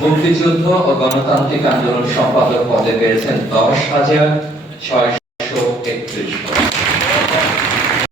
মুক্তিযুদ্ধ ও গণতান্ত্রিক আন্দোলন সম্পাদক পদে পেয়েছেন দশ হাজার ছয়শো